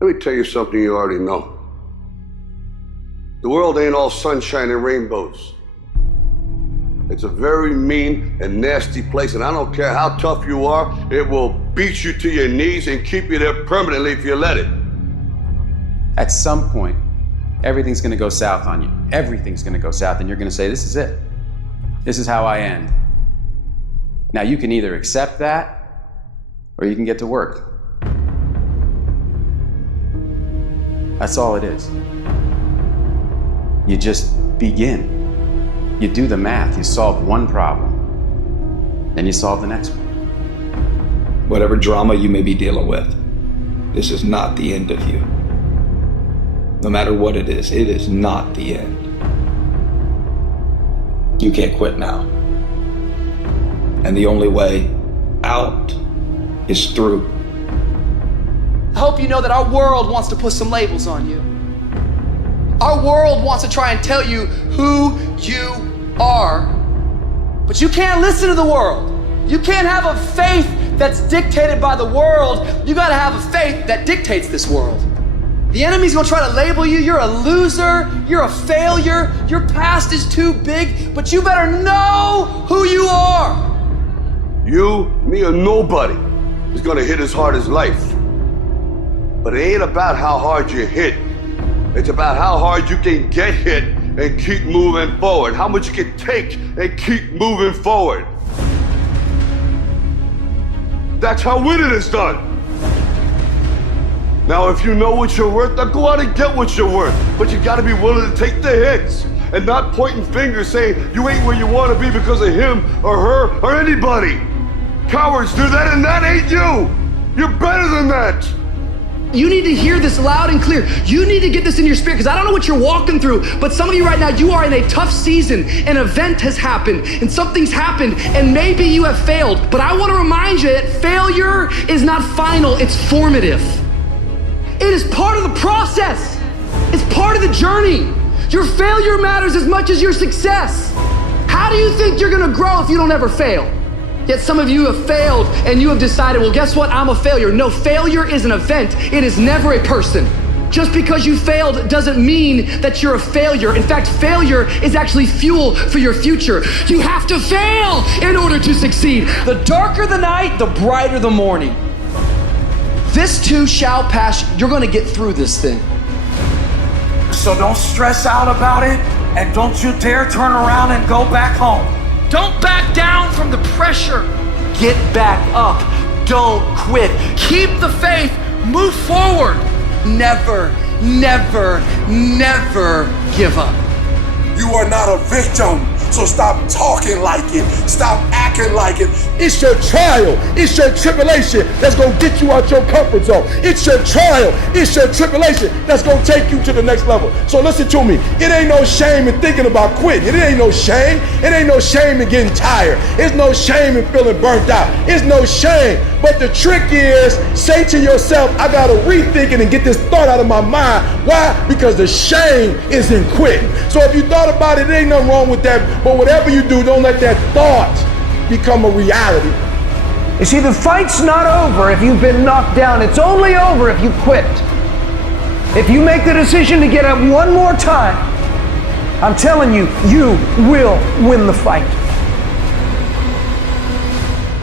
Let me tell you something you already know. The world ain't all sunshine and rainbows. It's a very mean and nasty place, and I don't care how tough you are, it will beat you to your knees and keep you there permanently if you let it. At some point, everything's gonna go south on you. Everything's gonna go south, and you're gonna say, this is it. This is how I end. Now, you can either accept that, or you can get to work. That's all it is. You just begin. You do the math, you solve one problem, then you solve the next one. Whatever drama you may be dealing with, this is not the end of you. No matter what it is not the end. You can't quit now. And the only way out is through. I hope you know that our world wants to put some labels on you. Our world wants to try and tell you who you are, but you can't listen to the world. You can't have a faith that's dictated by the world. You gotta have a faith that dictates this world. The enemy's gonna try to label you. You're a loser, you're a failure, your past is too big, but you better know who you are. You, me, or nobody is gonna hit as hard as life. But it ain't about how hard you hit. It's about how hard you can get hit and keep moving forward. How much you can take and keep moving forward. That's how winning is done. Now, if you know what you're worth, now go out and get what you're worth. But you gotta be willing to take the hits and not pointing fingers saying you ain't where you wanna be because of him or her or anybody. Cowards do that, and that ain't you. You're better than that. You need to hear this loud and clear. You need to get this in your spirit, because I don't know what you're walking through, but some of you right now, you are in a tough season. An event has happened and something's happened, and maybe you have failed. But I want to remind you that failure is not final, it's formative. It is part of the process. It's part of the journey. Your failure matters as much as your success. How do you think you're gonna grow if you don't ever fail? Yet some of you have failed and you have decided, well, guess what? I'm a failure. No, failure is an event. It is never a person. Just because you failed doesn't mean that you're a failure. In fact, failure is actually fuel for your future. You have to fail in order to succeed. The darker the night, the brighter the morning. This too shall pass. You're gonna get through this thing. So don't stress out about it, and don't you dare turn around and go back home. Don't back down from the pressure. Get back up. Don't quit. Keep the faith. Move forward. Never, never, never give up. You are not a victim, so stop talking like it. Stop acting like it. It's your trial, it's your tribulation that's gonna get you out your comfort zone. It's your trial, it's your tribulation that's gonna take you to the next level. So listen to me, it ain't no shame in thinking about quitting. It ain't no shame. It ain't no shame in getting tired. It's no shame in feeling burnt out. It's no shame. But the trick is, say to yourself, I gotta rethink it and get this thought out of my mind. Why? Because the shame is in quitting. So if you thought about it, there ain't nothing wrong with that. But whatever you do, don't let that thought become a reality. You see, the fight's not over if you've been knocked down. It's only over if you quit. If you make the decision to get up one more time, I'm telling you, you will win the fight.